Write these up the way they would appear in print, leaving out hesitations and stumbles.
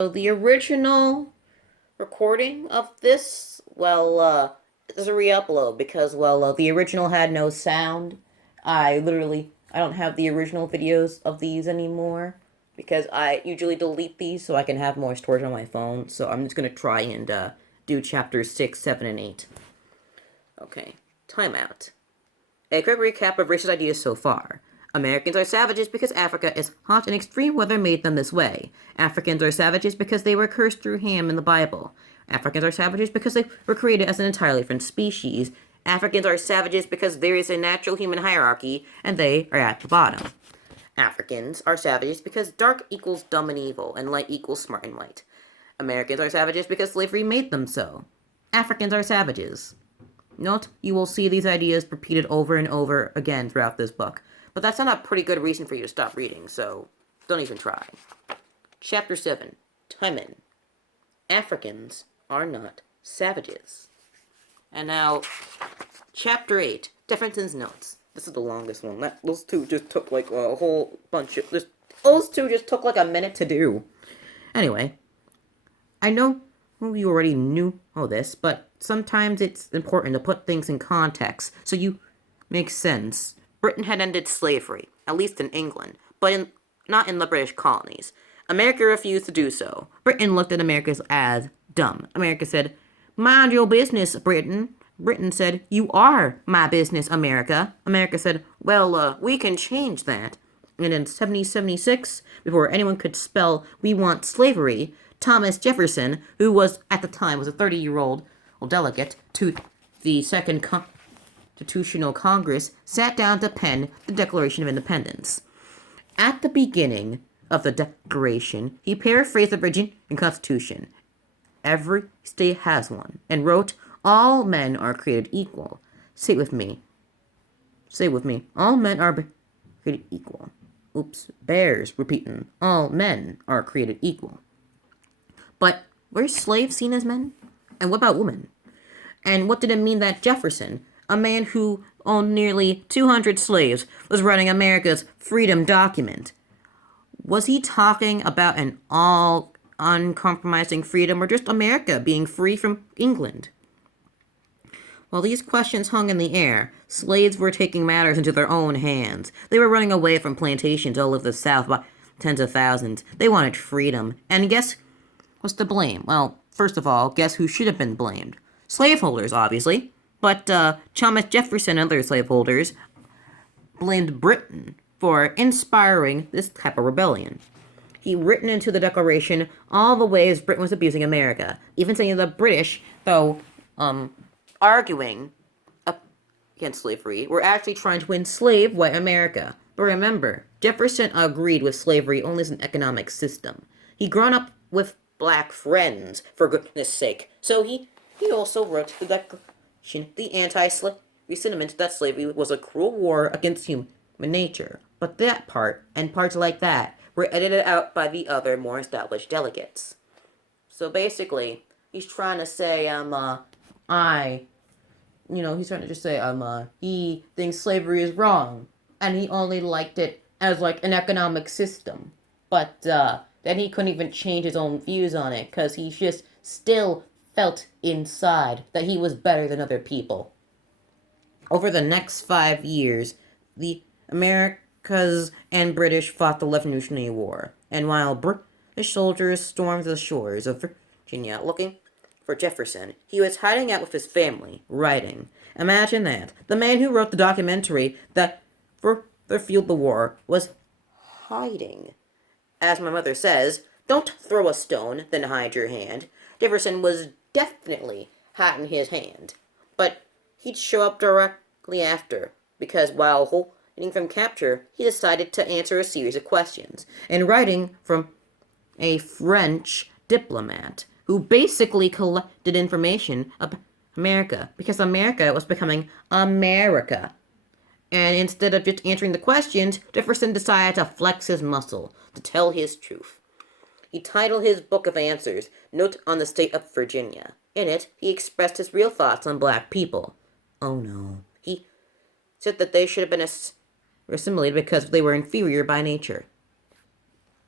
So the original recording of this, it's a re-upload because, the original had no sound. I don't have the original videos of these anymore because I usually delete these so I can have more storage on my phone. So I'm just gonna try and do chapters 6, 7, and 8. Okay, timeout. A quick recap of racist ideas so far. Americans are savages because Africa is hot and extreme weather made them this way. Africans are savages because they were cursed through Ham in the Bible. Africans are savages because they were created as an entirely different species. Africans are savages because there is a natural human hierarchy and they are at the bottom. Africans are savages because dark equals dumb and evil and light equals smart and light. Americans are savages because slavery made them so. Africans are savages. Note, you will see these ideas repeated over and over again throughout this book. But that's not a pretty good reason for you to stop reading, so don't even try. Chapter 7, Timon. Africans are not savages. And now, Chapter 8, Jefferson's Notes. This is the longest one. Those two just took like a whole bunch of... Those two just took like a minute to do. Anyway, I know you already knew all this, but sometimes it's important to put things in context so you make sense. Britain had ended slavery, at least in England, but not in the British colonies. America refused to do so. Britain looked at America as dumb. America said, "Mind your business, Britain." Britain said, "You are my business, America." America said, "Well, we can change that." And in 1776, before anyone could spell "we want slavery," Thomas Jefferson, who was at the time was a 30-year-old delegate to the Second Constitutional Congress, sat down to pen the Declaration of Independence. At the beginning of the Declaration, he paraphrased the Virginian Constitution. Every state has one, and wrote, "All men are created equal." Say it with me. Say it with me. All men are created equal. Oops, bears repeating. All men are created equal. But were slaves seen as men? And what about women? And what did it mean that Jefferson, a man who owned nearly 200 slaves, was writing America's freedom document? Was he talking about an all uncompromising freedom or just America being free from England? While these questions hung in the air, slaves were taking matters into their own hands. They were running away from plantations all over the South by tens of thousands. They wanted freedom. And guess what's to blame? Well, first of all, guess who should have been blamed? Slaveholders, obviously. But Thomas Jefferson and other slaveholders blamed Britain for inspiring this type of rebellion. He written into the Declaration all the ways Britain was abusing America, even saying the British, though arguing against slavery, were actually trying to enslave white America. But remember, Jefferson agreed with slavery only as an economic system. He'd grown up with black friends, for goodness sake. So he also wrote the Declaration, the anti-slavery sentiment that slavery was a cruel war against human nature. But that part, and parts like that, were edited out by the other, more established delegates. So basically, he's trying to say, he's trying to just say, he thinks slavery is wrong, and he only liked it as, like, an economic system. But, then he couldn't even change his own views on it, because he just still felt inside that he was better than other people. Over the next 5 years, the Americas and British fought the Revolutionary War, and while British soldiers stormed the shores of Virginia looking for Jefferson, he was hiding out with his family, writing. Imagine that. The man who wrote the documentary that further fueled the war was hiding. As my mother says, don't throw a stone, then hide your hand. Jefferson was definitely hiding his hand. But he'd show up directly after, because while hiding from capture, he decided to answer a series of questions, and writing from a French diplomat who basically collected information about America, because America was becoming America. And instead of just answering the questions, Jefferson decided to flex his muscle, to tell his truth. He titled his book of answers, Note on the State of Virginia. In it, he expressed his real thoughts on black people. Oh no. He said that they should have been assimilated because they were inferior by nature.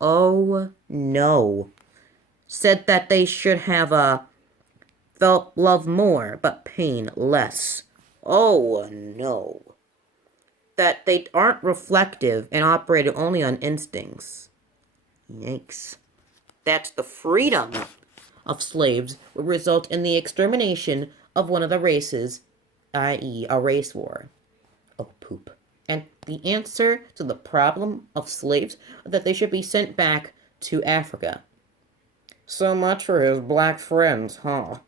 Oh no. said that they should have felt love more, but pain less. Oh no. That they aren't reflective and operated only on instincts. Yikes. That the freedom of slaves would result in the extermination of one of the races, i.e., a race war. Oh, poop. And the answer to the problem of slaves is that they should be sent back to Africa. So much for his black friends, huh?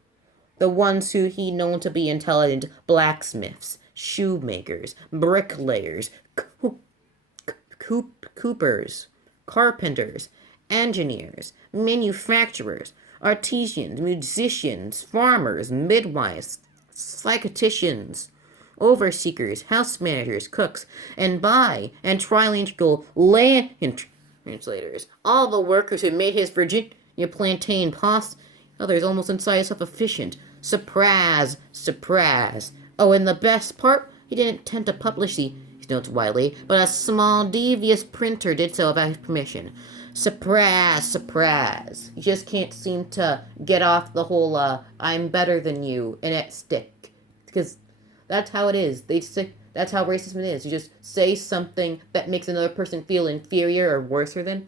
The ones who he known to be intelligent blacksmiths, shoemakers, bricklayers, coopers, carpenters, engineers, manufacturers, artisans, musicians, farmers, midwives, psychoticians, overseers, house managers, cooks, and trilingual land translators. All the workers who made his Virginia plantain pasta, others almost inside self-efficient. Surprise, surprise. Oh, and the best part, he didn't intend to publish these notes widely, but a small devious printer did so without his permission. Surprise, surprise. You just can't seem to get off the whole, I'm better than you, and it stick. Because that's how it is. They say that's how racism is. You just say something that makes another person feel inferior or worse than the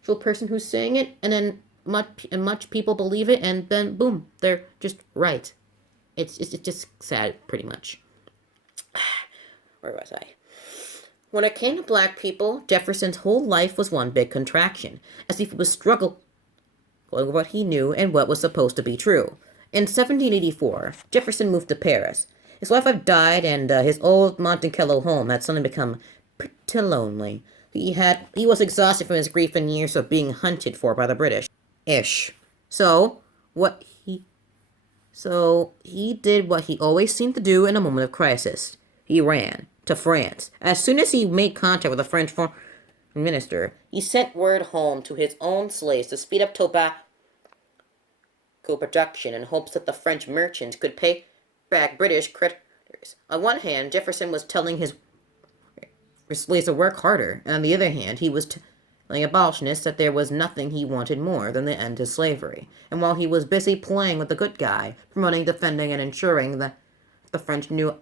actual person who's saying it, and then much people believe it, and then boom, they're just right. It's just sad, pretty much. Where was I? When it came to black people, Jefferson's whole life was one big contraction, as if he was struggling with what he knew and what was supposed to be true. In 1784, Jefferson moved to Paris. His wife had died, and his old Monticello home had suddenly become pretty lonely. He was exhausted from his grief and years of being hunted for by the British. So he did what he always seemed to do in a moment of crisis. He ran to France. As soon as he made contact with a French foreign minister, he sent word home to his own slaves to speed up tobacco production in hopes that the French merchants could pay back British creditors. On one hand, Jefferson was telling his slaves to work harder, and on the other hand, he was telling abolitionists that there was nothing he wanted more than the end to slavery. And while he was busy playing with the good guy, promoting, defending, and ensuring that the French knew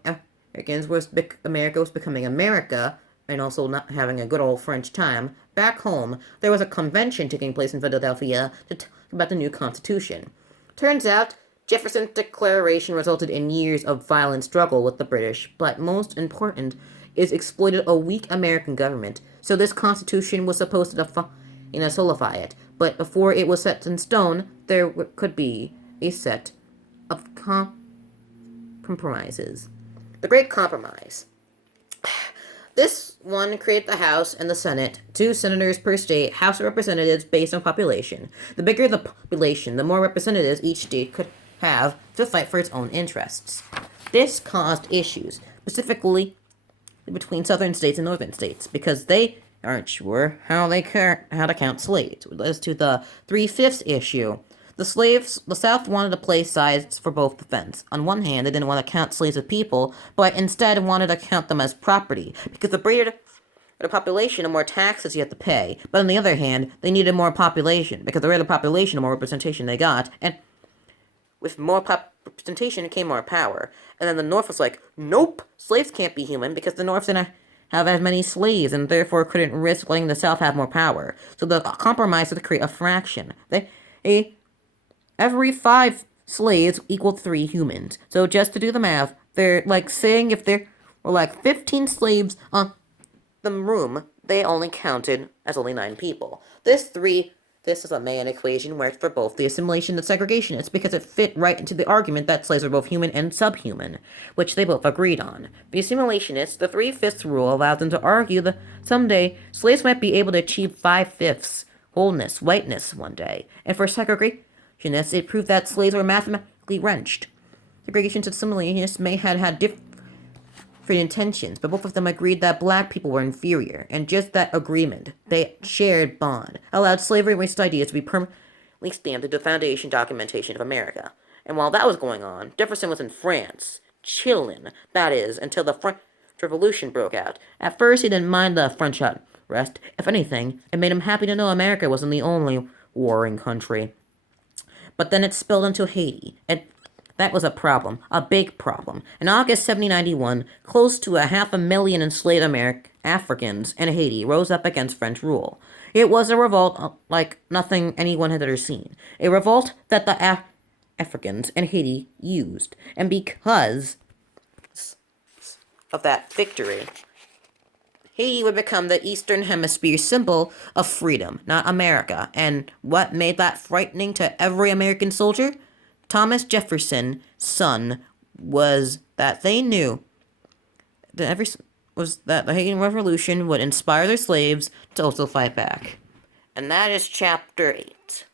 America was becoming America, and also not having a good old French time, back home, there was a convention taking place in Philadelphia to talk about the new Constitution. Turns out, Jefferson's declaration resulted in years of violent struggle with the British, but most important, is exploited a weak American government. So this Constitution was supposed to solidify it, but before it was set in stone, there could be a set of compromises. The Great Compromise. This one created the House and the Senate, 2 senators per state, House of Representatives based on population. The bigger the population, the more representatives each state could have to fight for its own interests. This caused issues, specifically between southern states and northern states, because they aren't sure how to count slaves. It leads to the 3/5 issue. The South wanted to play sides for both the fence. On one hand, they didn't want to count slaves as people, but instead wanted to count them as property, because the greater the population, the more taxes you have to pay. But on the other hand, they needed more population, because the greater the population, the more representation they got, and with more representation came more power. And then the North was like, nope, slaves can't be human, because the North didn't have as many slaves, and therefore couldn't risk letting the South have more power. So the compromise was to create a fraction. Every 5 slaves equaled 3 humans. So just to do the math, they're like saying if there were like 15 slaves on the room, they only counted as only 9 people. This is a Mayan equation worked for both the assimilation and segregationists because it fit right into the argument that slaves are both human and subhuman, which they both agreed on. The assimilationists, the 3/5 rule allows them to argue that someday slaves might be able to achieve 5/5 wholeness, whiteness one day. And for segregationists, it proved that slaves were mathematically wrenched. Segregationists and assimilationists may have had different intentions, but both of them agreed that black people were inferior, and just that agreement, they shared bond, allowed slavery and racist ideas to be permanently stamped into the foundation documentation of America. And while that was going on, Jefferson was in France, chillin', that is, until the French Revolution broke out. At first, he didn't mind the French unrest. If anything, it made him happy to know America wasn't the only warring country. but then it spilled into Haiti. That was a problem, a big problem. In August 1791, close to 500,000 enslaved Africans in Haiti rose up against French rule. It was a revolt like nothing anyone had ever seen. A revolt that the Africans in Haiti used. And because of that victory, Haiti would become the Eastern Hemisphere symbol of freedom, not America. And what made that frightening to every American soldier? Thomas Jefferson's son was that they knew that the Haitian Revolution would inspire their slaves to also fight back. And that is chapter 8.